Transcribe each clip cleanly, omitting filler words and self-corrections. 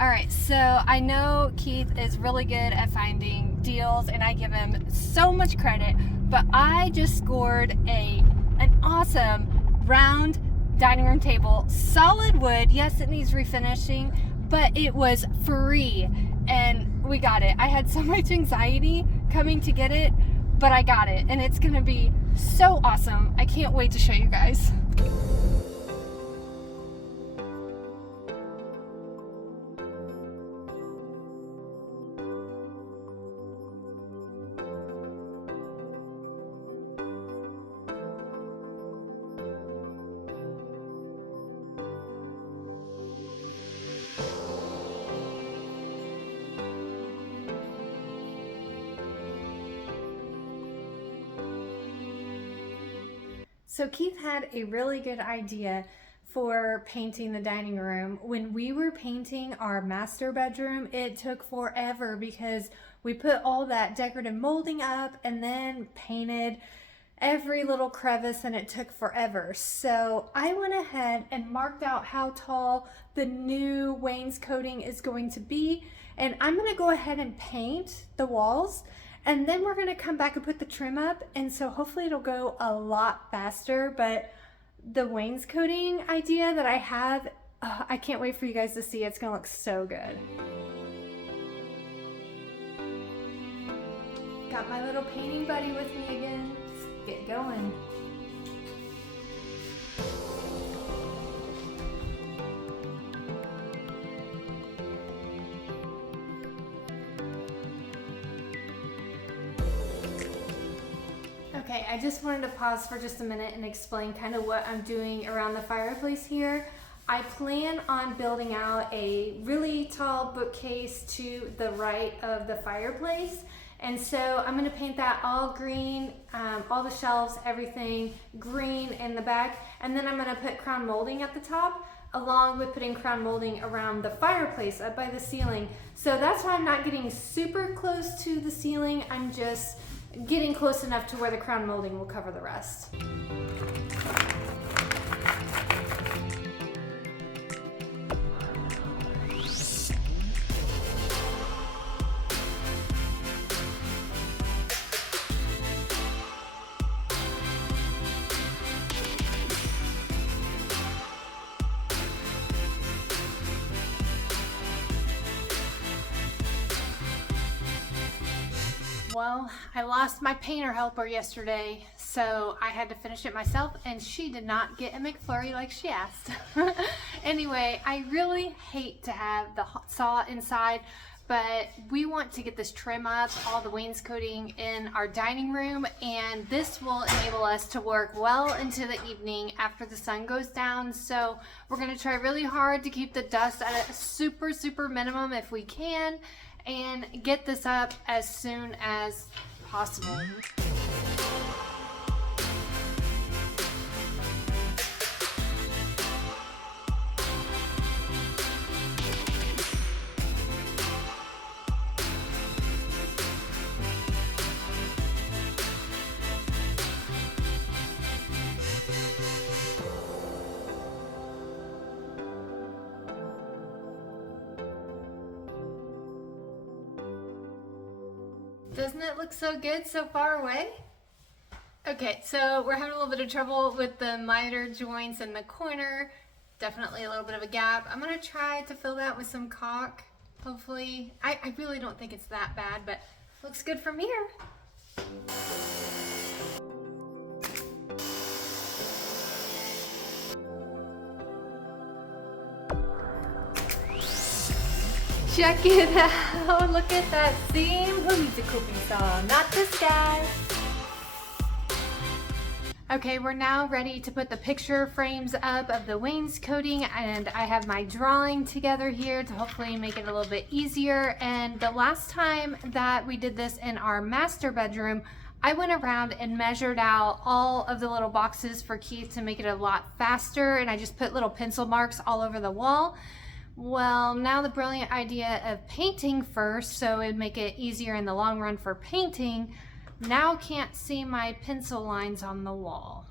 All right, so I know Keith is really good at finding deals and I give him so much credit, but I just scored an awesome round dining room table, solid wood. Yes, it needs refinishing, but it was free and we got it. I had so much anxiety coming to get it, but I got it and it's gonna be so awesome. I can't wait to show you guys. So Keith had a really good idea for painting the dining room. When we were painting our master bedroom, it took forever because we put all that decorative molding up and then painted every little crevice and it took forever. So I went ahead and marked out how tall the new wainscoting is going to be, and I'm going to go ahead and paint the walls. And then we're gonna come back and put the trim up, and so hopefully it'll go a lot faster. But the wainscoting idea that I have, I can't wait for you guys to see. It's gonna look so good. Got my little painting buddy with me again. Let's get going. Okay, I just wanted to pause for just a minute and explain kind of what I'm doing around the fireplace here. I plan on building out a really tall bookcase to the right of the fireplace. And so I'm gonna paint that all green, all the shelves, everything green in the back. And then I'm gonna put crown molding at the top, along with putting crown molding around the fireplace up by the ceiling. So that's why I'm not getting super close to the ceiling. I'm just getting close enough to where the crown molding will cover the rest. Well, I lost my painter helper yesterday, so I had to finish it myself, and she did not get a McFlurry like she asked. Anyway, I really hate to have the saw inside, but we want to get this trim up, all the wainscoting in our dining room, and this will enable us to work well into the evening after the sun goes down. So we're going to try really hard to keep the dust at a super minimum if we can, and get this up as soon as possible. Doesn't it look so good so far away? Okay, so we're having a little bit of trouble with the miter joints in the corner. Definitely a little bit of a gap. I'm gonna try to fill that with some caulk. Hopefully, I really don't think it's that bad, but looks good from here. Check it out, look at that seam. Who needs a coping saw? Not this guy. Okay, we're now ready to put the picture frames up of the wainscoting, and I have my drawing together here to hopefully make it a little bit easier. And the last time that we did this in our master bedroom, I went around and measured out all of the little boxes for Keith to make it a lot faster, and I just put little pencil marks all over the wall. Well, now the brilliant idea of painting first, so it'd make it easier in the long run for painting, now can't see my pencil lines on the wall.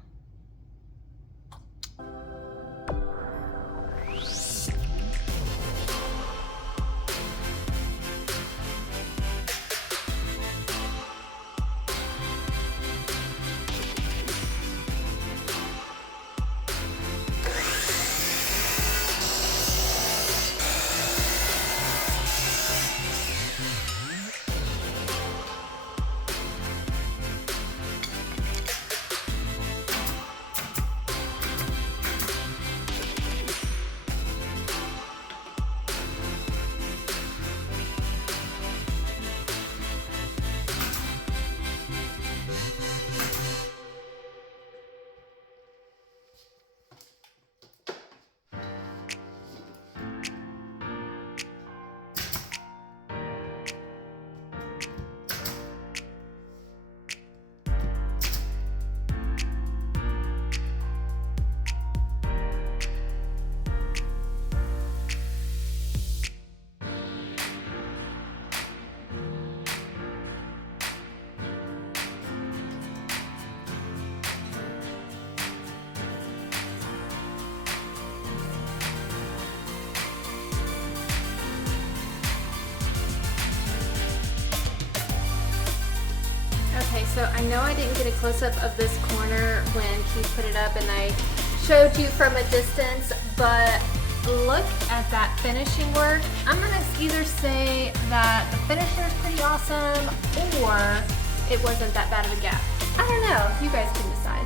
so I know I didn't get a close-up of this corner when Keith put it up and I showed you from a distance, but look at that finishing work. I'm gonna either say that the finisher is pretty awesome or it wasn't that bad of a gap. I don't know, you guys can decide.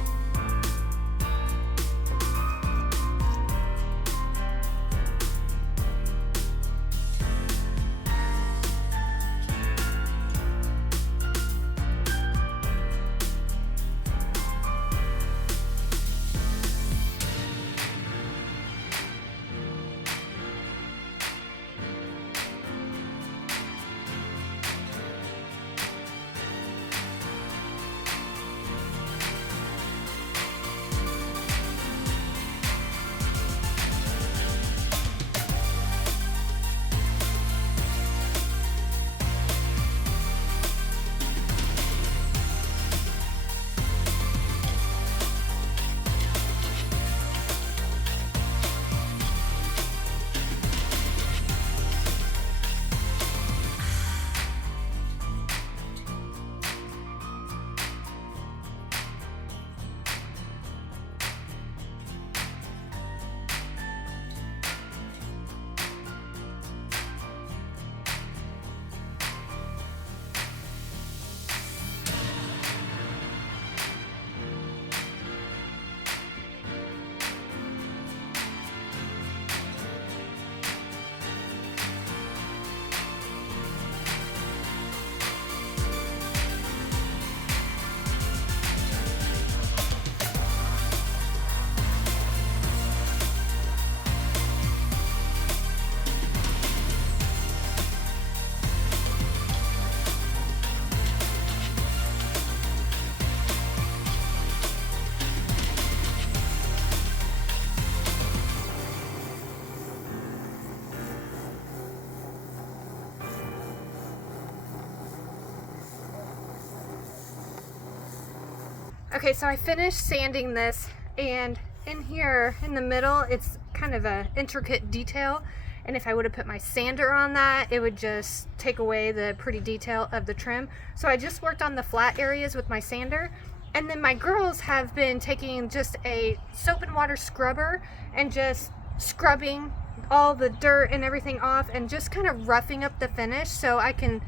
Okay, so I finished sanding this, and in here in the middle it's kind of a intricate detail, and if I would have put my sander on that, it would just take away the pretty detail of the trim. So I just worked on the flat areas with my sander, and then my girls have been taking just a soap and water scrubber and just scrubbing all the dirt and everything off and just kind of roughing up the finish so I can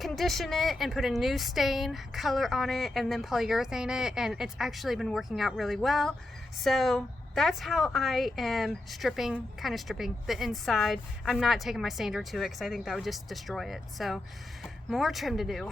condition it and put a new stain color on it and then polyurethane it, and it's actually been working out really well. So that's how I am stripping the inside. I'm not taking my sander to it because I think that would just destroy it. So more trim to do.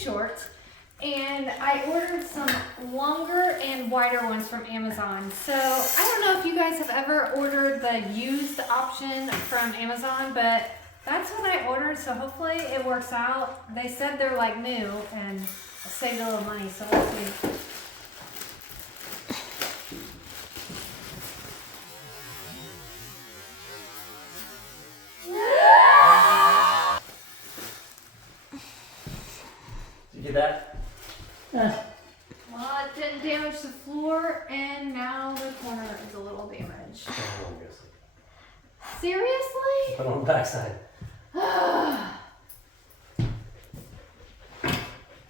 short. And I ordered some longer and wider ones from Amazon. So I don't know if you guys have ever ordered the used option from Amazon, but that's what I ordered, so hopefully it works out. They said they're like new and I saved a little money, so we'll see. Did you get that? Well, it didn't damage the floor, and now the corner is a little damaged. Seriously? Put it on the backside.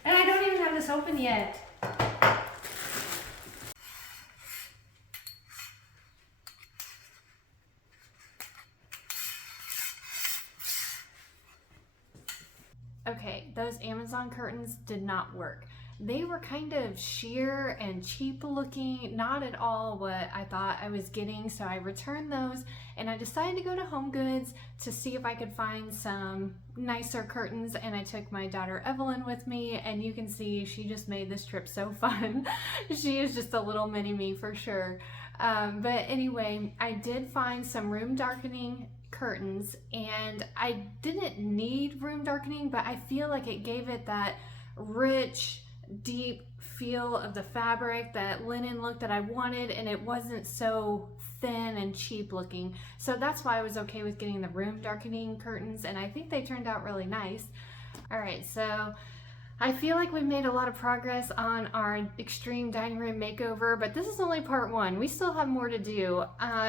And I don't even have this open yet. Okay, those Amazon curtains did not work. They were kind of sheer and cheap looking, not at all what I thought I was getting, so I returned those and I decided to go to Home Goods to see if I could find some nicer curtains, and I took my daughter Evelyn with me, and you can see she just made this trip so fun. She is just a little mini me for sure. But anyway, I did find some room darkening curtains, and I didn't need room darkening, but I feel like it gave it that rich, deep feel of the fabric, that linen look that I wanted, and it wasn't so thin and cheap looking. So that's why I was okay with getting the room darkening curtains, and I think they turned out really nice. All right, so I feel like we've made a lot of progress on our extreme dining room makeover, but this is only part one. We still have more to do.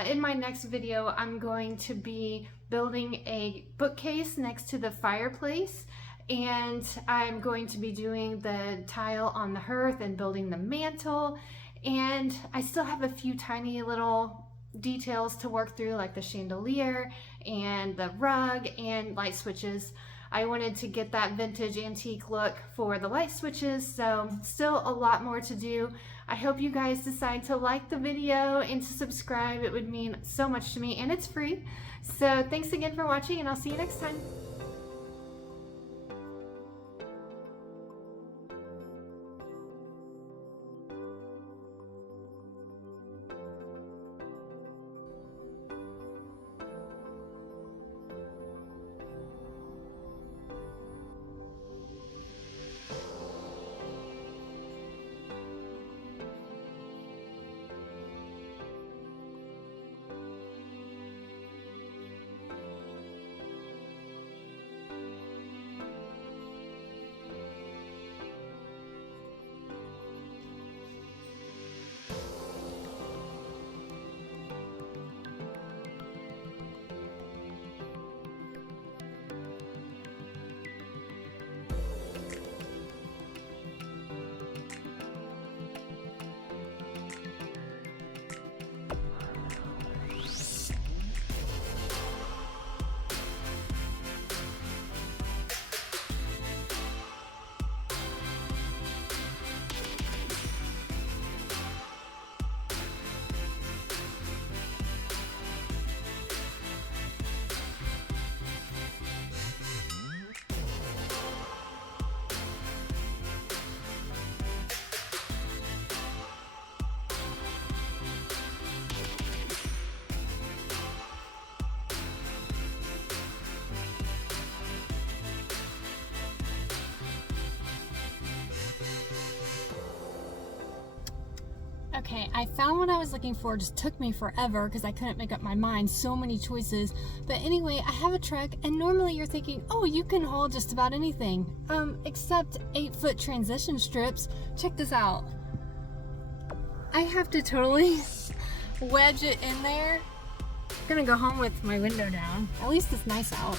In my next video, I'm going to be building a bookcase next to the fireplace, and I'm going to be doing the tile on the hearth and building the mantle, and I still have a few tiny little details to work through, like the chandelier and the rug and light switches. I wanted to get that vintage antique look for the light switches, so still a lot more to do. I hope you guys decide to like the video and to subscribe. It would mean so much to me, and it's free. So thanks again for watching, and I'll see you next time. Okay, I found what I was looking for. It just took me forever because I couldn't make up my mind. So many choices. But anyway, I have a truck, and normally you're thinking, oh, you can haul just about anything. Except 8-foot transition strips. Check this out. I have to totally wedge it in there. I'm gonna go home with my window down. At least it's nice out.